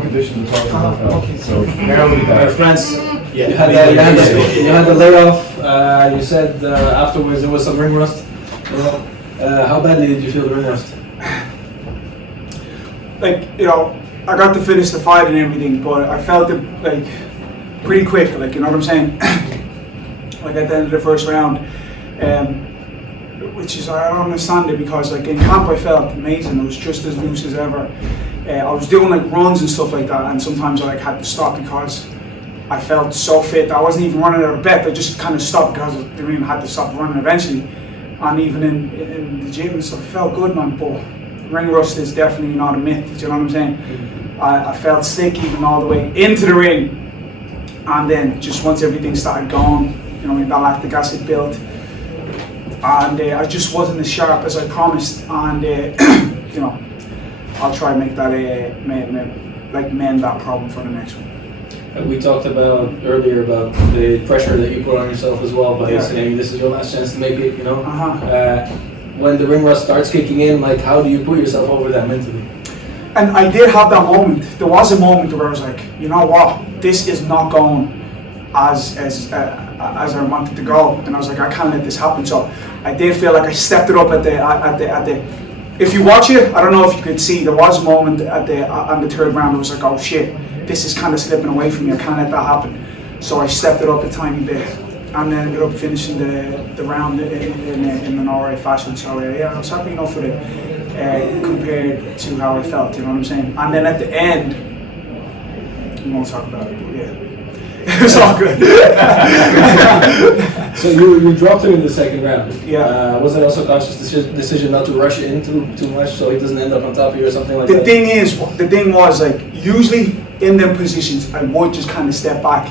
Conditions to talk about that. So now we Frans, Yeah. you had the layoff. You said afterwards there was some ring rust. How badly did you feel the ring rust? Like, you know, I got to finish the fight and everything, but I felt it like pretty quick. Like, you know what I'm saying? Like at the end of the first round, which is, I don't understand it, because like in camp I felt amazing. I was just as loose as ever. I was doing like runs and stuff like that, and sometimes I like had to stop because I felt so fit that I wasn't even running out of bed. I just kind of stopped because I didn't had to stop running eventually. And even in the gym and stuff, I felt good, man. But ring rust is definitely not a myth. Do you know what I'm saying? I felt sick even all the way into the ring, and then just once everything started going, you know, that lactic acid built, and I just wasn't as sharp as I promised. And you know, I'll try and make that mend that problem for the next one. We talked about earlier about the pressure that you put on yourself as well by saying this is your last chance to make it. You know, when the ring rust starts kicking in, like how do you put yourself over that mentally? And I did have that moment. There was a moment where I was like, you know what, this is not going as I wanted to go, and I was like, I can't let this happen. So I did feel like I stepped it up at the. If you watch it, I don't know if you could see, there was a moment on the third round. I was like, oh shit, this is kind of slipping away from me. I can't let that happen. So I stepped it up a tiny bit, and then ended up finishing the round in an alright fashion. So yeah, I was happy enough with it compared to how I felt. You know what I'm saying? And then at the end, we won't talk about it, but yeah. It was all good. So you dropped him in the second round. Yeah. Was it also a conscious decision not to rush in too much so he doesn't end up on top of you or something like that? The thing was, like, usually in them positions, I would just kind of step back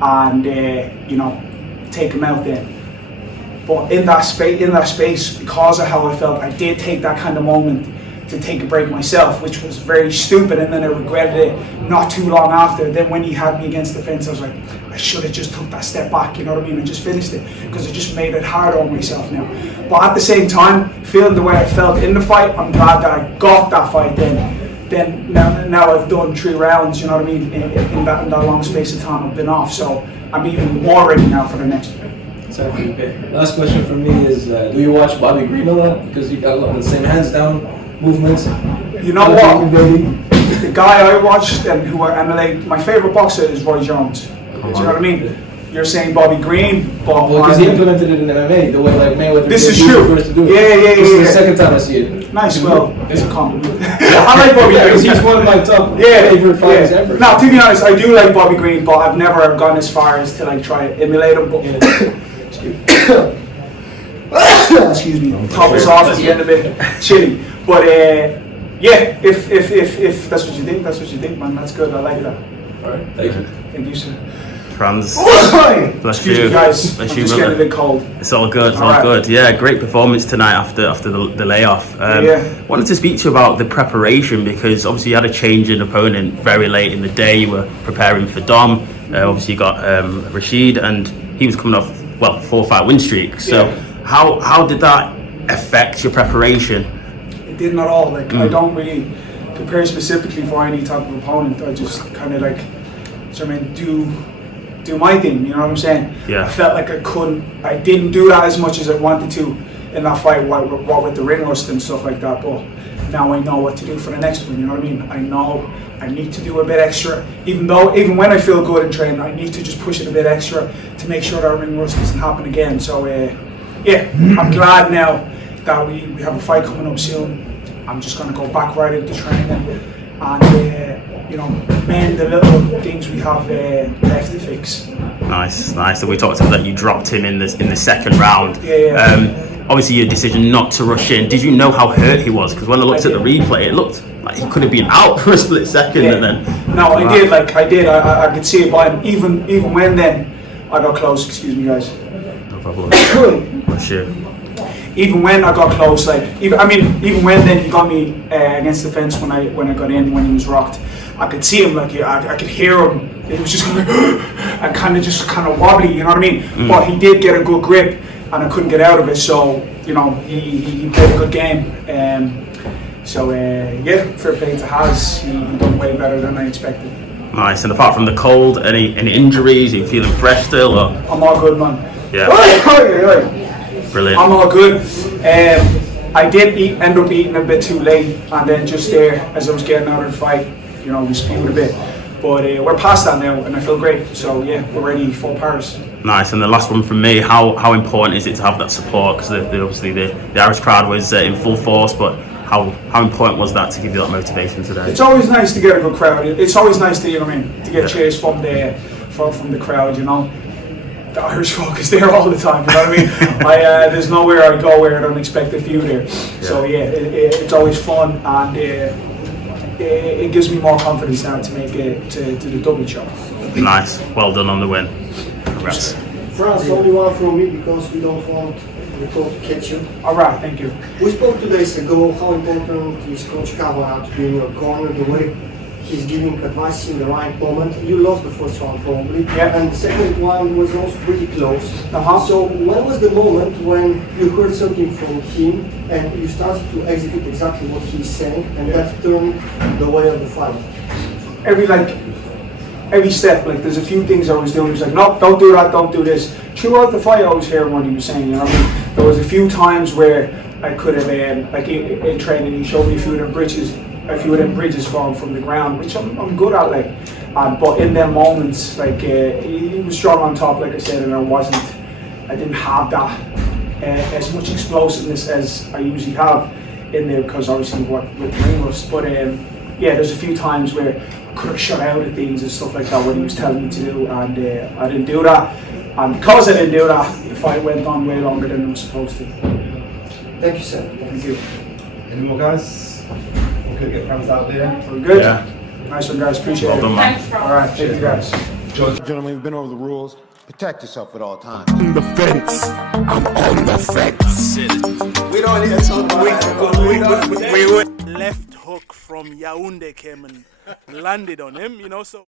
and you know, take him out there. But in that space, because of how I felt, I did take that kind of moment to take a break myself, which was very stupid, and then I regretted it not too long after. Then when he had me against the fence, I was like, I should have just took that step back, you know what I mean, and just finished it, because I just made it hard on myself now. But at the same time, feeling the way I felt in the fight, I'm glad that I got that fight then now I've done 3 rounds, you know what I mean, in that long space of time I've been off, so I'm even more ready now for the next one. Exactly. Okay. Last question from me is, do you watch Bobby Green a lot? Because you got a lot of the same hands down movements. You know what? The guy I watched and who I emulate, my favorite boxer is Roy Jones. Do you know what I mean? You're saying Bobby Green, but because he implemented it in MMA the way like Mayweather. This is true. To do it. Yeah. This is the second time I see it. Nice. Well, it's a compliment. I like Bobby Green. He's one of my top favorite fighters ever. Now, to be honest, I do like Bobby Green, but I've never gone as far as to like try to emulate him. But excuse me, top us off at the end of it, chilly. But yeah, if that's what you think, that's what you think, man. That's good. I like that. All right, thank you. Thank you, sir. Frans. Excuse me, guys. I'm just getting a bit cold. It's all good. It's all good. Yeah, great performance tonight after the layoff. Wanted to speak to you about the preparation, because obviously you had a change in opponent very late in the day. You were preparing for Dom. Obviously you got Rashid, and he was coming off 4-5 win streak. So how did that affect your preparation? It didn't at all. Like I don't really prepare specifically for any type of opponent. I just kind of like, do my thing. You know what I'm saying? Yeah. I felt like I didn't do that as much as I wanted to in that fight. What with the ring rust and stuff like that. But now I know what to do for the next one. You know what I mean? I know I need to do a bit extra. Even when I feel good in training, I need to just push it a bit extra to make sure that ring rust doesn't happen again. So I'm glad now that we have a fight coming up soon. I'm just going to go back right into training and you know, mend the little things we have left to fix. Nice. And we talked about that you dropped him in the second round. Yeah. Obviously your decision not to rush in. Did you know how hurt he was? Because when I looked at the replay, it looked like he could have been out for a split second. Yeah. And then no, I did. I could see it by him. Even when then I got close. Excuse me, guys. No problem. Rush in. Even when I got close, even when then he got me against the fence when I got in, when he was rocked, I could see him, I could hear him. He was just kind of and kind of wobbly, you know what I mean? But he did get a good grip, and I couldn't get out of it. So you know, he played a good game. So yeah, fair play to Haz. He done way better than I expected. Nice. And apart from the cold, any injuries? Are you feeling fresh still? Or? I'm all good, man. Yeah. Brilliant. I'm all good. I did end up eating a bit too late, and then just there as I was getting out of the fight, you know, we spewed a bit. But we're past that now, and I feel great. So yeah, we're ready for Paris. Nice. And the last one from me: how important is it to have that support? Because obviously the Irish crowd was in full force, but how important was that to give you that motivation today? It's always nice to get a good crowd. It's always nice to, you know what I mean, to get cheers from the crowd. You know, the Irish folk is there all the time. You know what I mean? There's nowhere I go where I don't expect a few there. So yeah, it's always fun, and it gives me more confidence now to make it to the Dublin show. Nice. Well done on the win. Congrats. France, only one from me because we don't want the talk to catch you. Alright, thank you. We spoke 2 days ago how important is Coach Kavanagh to be in your corner, the way he's giving advice in the right moment. You lost the first one probably, and the second one was also pretty close. So when was the moment when you heard something from him and you started to execute exactly what he's saying, and that turned the way of the fight? Every step, like there's a few things I was doing. He was like, no, don't do that, don't do this. Throughout the fight, I was hearing what he was saying. You know what I mean? There was a few times where I could have, like in training, he showed me a few of them bridges from the ground, which I'm good at. Like, but in them moments, like he was strong on top, like I said, and I didn't have that as much explosiveness as I usually have in there because obviously with ring rust. But yeah, there's a few times where I could have shut out at things and stuff like that, what he was telling me to do, and I didn't do that. And because I didn't do that, the fight went on way longer than it was supposed to. Thank you, sir. Thank you. Any more guys? Okay, get Frans out there. We're good? Yeah. Nice one, guys. Appreciate Well done, it. man. Alright, thank you, guys. Gentlemen, we've been over the rules. Protect yourself at all times. On the fence. I'm on the fence. We don't need to talk about Left hook from Yaoundé came and landed on him, you know, so